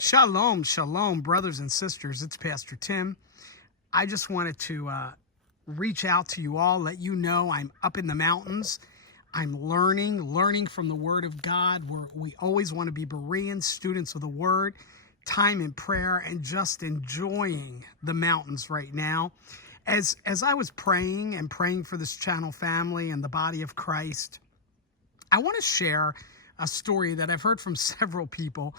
Shalom, shalom, brothers and sisters. It's Pastor Tim. I just wanted to reach out to you all, let you know I'm up in the mountains. I'm learning from the Word of God. We always want to be Berean students of the Word, time in prayer, and just enjoying the mountains right now. As I was praying for this channel family and the body of Christ, I want to share a story that I've heard from several people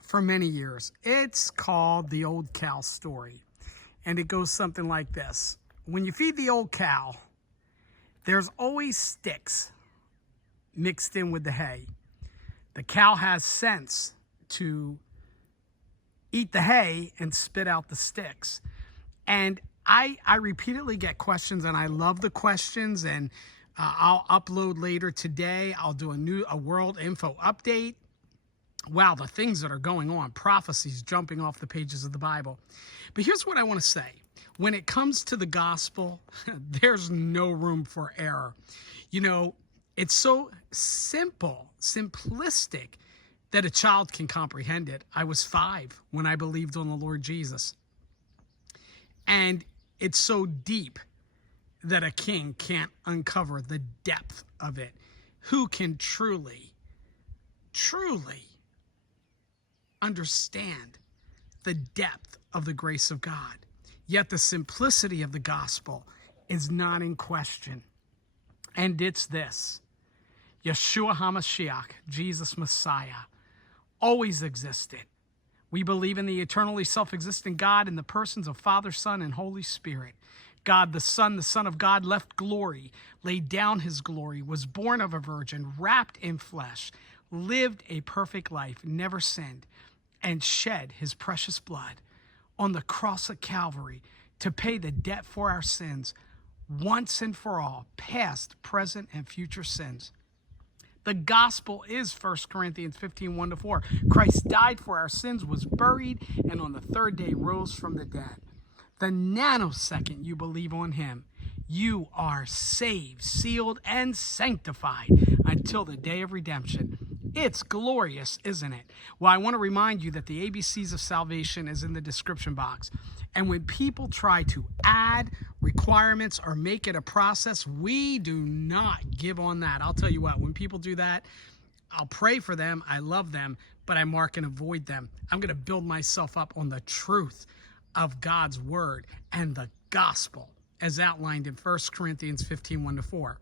for many years. It's called the old cow story. And it goes something like this. When you feed the old cow, there's always sticks mixed in with the hay. The cow has sense to eat the hay and spit out the sticks. And I repeatedly get questions, and I love the questions, and I'll upload later today. I'll do a world info update. Wow, the things that are going on, prophecies jumping off the pages of the Bible. But here's what I want to say. When it comes to the gospel, there's no room for error. You know, it's so simple, simplistic, that a child can comprehend it. I was 5 when I believed on the Lord Jesus. And it's so deep that a king can't uncover the depth of it. Who can truly understand the depth of the grace of God? Yet the simplicity of the gospel is not in question. And it's this: Yeshua HaMashiach, Jesus Messiah, always existed. We believe in the eternally self-existent God in the persons of Father, Son, and Holy Spirit. God the Son of God, left glory, laid down his glory, was born of a virgin, wrapped in flesh, lived a perfect life, never sinned, and shed his precious blood on the cross at Calvary to pay the debt for our sins once and for all, past, present, and future sins. The gospel is 1 Corinthians 15, 1-4. Christ died for our sins, was buried, and on the third day rose from the dead. The nanosecond you believe on him, you are saved, sealed, and sanctified until the day of redemption. It's glorious, isn't it? Well, I want to remind you that the ABCs of salvation is in the description box. And when people try to add requirements or make it a process, we do not give on that. I'll tell you what, when people do that, I'll pray for them, I love them, but I mark and avoid them. I'm going to build myself up on the truth of God's word and the gospel as outlined in 1 Corinthians 15, 1-4.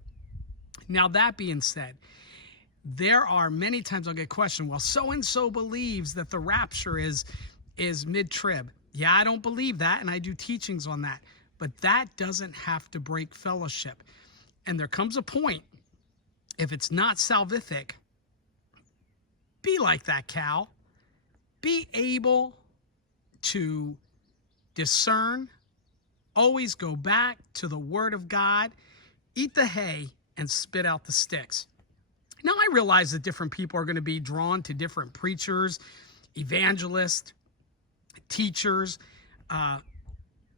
Now, that being said, there are many times I'll get questioned, well, so-and-so believes that the rapture is mid-trib. Yeah, I don't believe that, and I do teachings on that. But that doesn't have to break fellowship. And there comes a point, if it's not salvific, be like that cow. Be able to discern, always go back to the Word of God, eat the hay, and spit out the sticks. Now, I realize that different people are going to be drawn to different preachers, evangelists, teachers.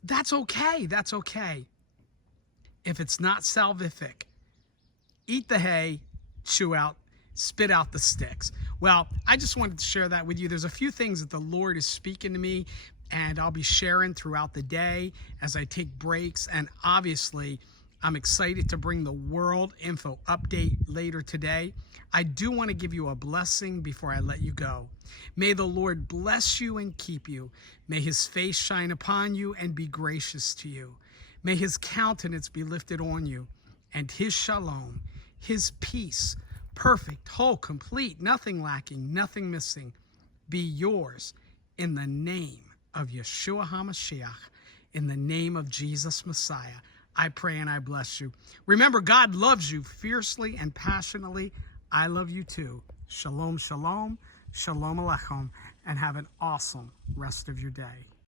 That's okay. That's okay. If it's not salvific, eat the hay, spit out the sticks. Well, I just wanted to share that with you. There's a few things that the Lord is speaking to me, and I'll be sharing throughout the day as I take breaks. And obviously, I'm excited to bring the world info update later today. I do want to give you a blessing before I let you go. May the Lord bless you and keep you. May his face shine upon you and be gracious to you. May his countenance be lifted on you, and his shalom, his peace, perfect, whole, complete, nothing lacking, nothing missing, be yours in the name of Yeshua HaMashiach, in the name of Jesus Messiah. I pray and I bless you. Remember, God loves you fiercely and passionately. I love you too. Shalom, shalom, shalom aleichem, and have an awesome rest of your day.